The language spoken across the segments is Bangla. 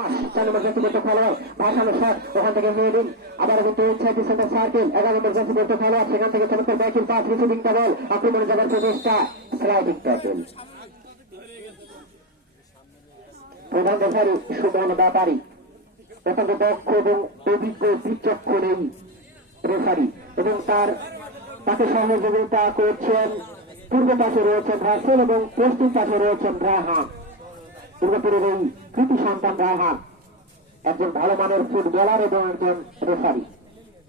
4 নম্বর জার্সি পড়তে খেলোয়াড় ভাসানো শট ওখান থেকে মেয়েদিন আবার কিন্তু ইনসাইড সেন্টার সার্কেল 11 নম্বর জার্সি পড়তে খেলোয়াড় সেখান থেকে চমৎকার ব্যাকিং পাস রিসিভিং বল আক্রমণে যাবার প্রচেষ্টা স্লাইডিং ট্যাকল প্রধান রেফারি সুমন ব্যাপারী অত্যন্ত দক্ষ এবং অভিজ্ঞ বিচক্ষণ এই রেফারি এবং তাকে সহযোগিতা করছেন পূর্ব পাশে রয়েছেন রাসেল এবং পশ্চিম পাশে রয়েছেন রায়হান দুর্গাপুরের এই কৃতি সন্তান রায়হান একজন ভালো মানের ফুটবলার এবং একজন রেফারি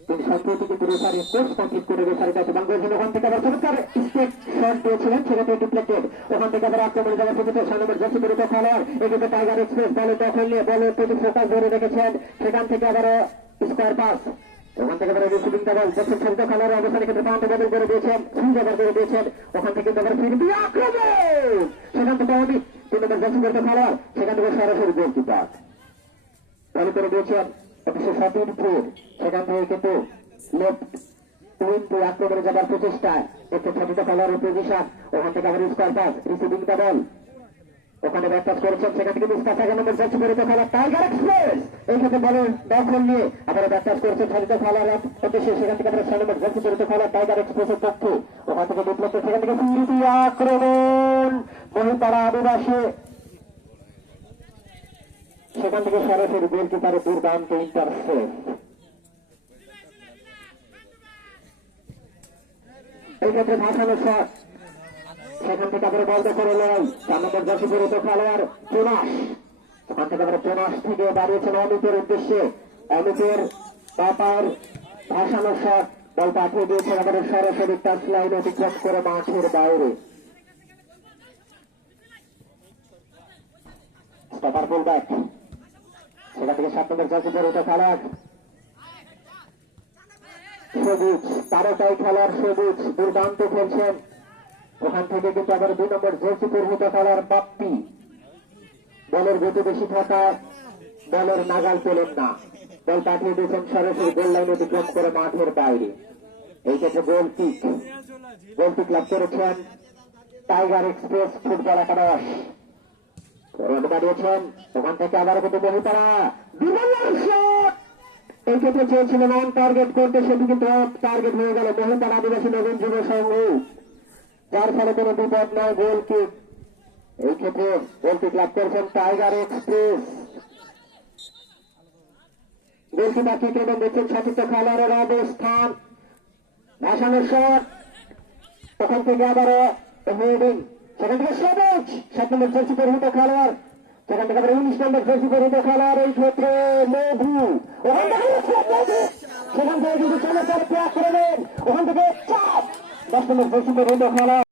তিনি সম্প্রতি কিন্তু রেফারি কোর্স কমপ্লিট করে রেফারি কাছে বাংলাদেশের ওখান থেকে আবার চমৎকার স্টেট শট দিয়েছিলেন সেটাতে ডিফ্লেক্টেড ওখান থেকে আবার আক্রমণে যাওয়ার প্রচেষ্টা 6 নম্বর জার্সি পরিহিত খেলোয়াড় এদিকে টাইগার এক্সপ্রেস বলে দখল নিয়ে বলের প্রতি ফোকাস ধরে রেখেছেন সেখান থেকে আবার স্কোয়ার পাস ওখান থেকে আবার রিসিভিং বল দক্ষিণ খেলতে খেলোয়াড়ের অবস্থানে কিন্তু পাউন্ড বদল করে দিয়েছেন সুন্দর করে দিয়েছেন ওখান থেকে আবার ফিরবি আক্রমণ সেখান থেকে অনেক 3 নম্বর জার্সি পরিহিত খেলোয়াড় সেখান থেকে সরাসরি গোলকিপার বলে করে দিয়েছেন অবশ্য সঠিক ফোর সেখান থেকে কিন্তু লেফট উইং আক্রমণে যাবার প্রচেষ্টায় একটু ছোট খেলোয়াড়ের পজিশন ওখান থেকে আবার স্কোয়ার পাস রিসিভিং বল ওখানে ব্যাকপাস করেছেন সেখান থেকে মিসকাস 11 নম্বর জার্সি পরিহিত খেলোয়াড় টাইগার এক্সপ্রেস এই ক্ষেত্রে বলের দখল নিয়ে আবার ব্যাকপাস করেছেন ছোট খেলোয়াড়ের উদ্দেশ্যে সেখান থেকে আবার 6 নম্বর জার্সি পরিহিত খেলোয়াড় টাইগার এক্সপ্রেসের পক্ষে ওখান থেকে ডিপ্লেক্ট সেখান থেকে ফিরতি আক্রমণ মহিপাড়া আদিবাসী সেখান থেকে সরাসরি গোলকিপারের দুর্দান্ত ইন্টারসেপ্ট এই ক্ষেত্রে ভাসানো শট সেখান থেকে আবার বল করে লয় 4 নম্বর জার্সি পরিহিত খেলোয়াড় জোনাস ওখান থেকে আবার জোনাস থেকে দাঁড়িয়েছেন অমিতের উদ্দেশ্যে অমিতের পাপার ভাসানো শট বল পাঠিয়ে দিয়েছেন আবার সরাসরি টাচ লাইন অতিক্রম করে মাঠের বাইরে স্টপার ফুল ব্যাক সেখান থেকে 7 নম্বর জার্সি পরিহিত খেলোয়াড় সবুজ তারকাই খেলার সবুজ দুর্দান্ত খেলছেন ওখান থেকে কিন্তু আবার 2 নম্বর জার্সি পরিহিত খেলার বাপ্পি বলের গতি বেশি থাকা বলের নাগাল পেলেন না বল পাঠিয়ে দিয়েছেন সরাসরি গোল লাইন অতিক্রম করে মাঠের বাইরে এই ক্ষেত্রে গোলটি লাভ করেছেন টাইগার এক্সপ্রেস ফুটবল একাদশ রড বাড়িয়েছেন ওখান থেকে আবার কিন্তু মহিপাড়া এই ক্ষেত্রে চেয়েছিলেন অন টার্গেট করতে সেটি কিন্তু টার্গেট হয়ে গেল মহিপাড়া আদিবাসী নবীন যুব সংঘ যার ফলে কোনো বিপদ নয় গোল কিক এই ক্ষেত্রে গোল কিক লাভ করেছেন টাইগার এক্সপ্রেস গোলকিপার কিক এবং দেখছেন সতীর্থ খেলোয়াড়ের অবস্থান ভাসানোর শট ওখান থেকে আবারও হেডিং সেখান থেকে সবুজ 7 নম্বর জার্সি পরিহিত খেলোয়াড় সেখান থেকে আবার 19 নম্বর জার্সি পরিহিত খেলোয়াড় এই ক্ষেত্রে মধু সেখান থেকে কিন্তু চমৎকার ক্যাচ করলেন ওখান থেকে 10 নম্বর জার্সি পরিহিত খেলোয়াড়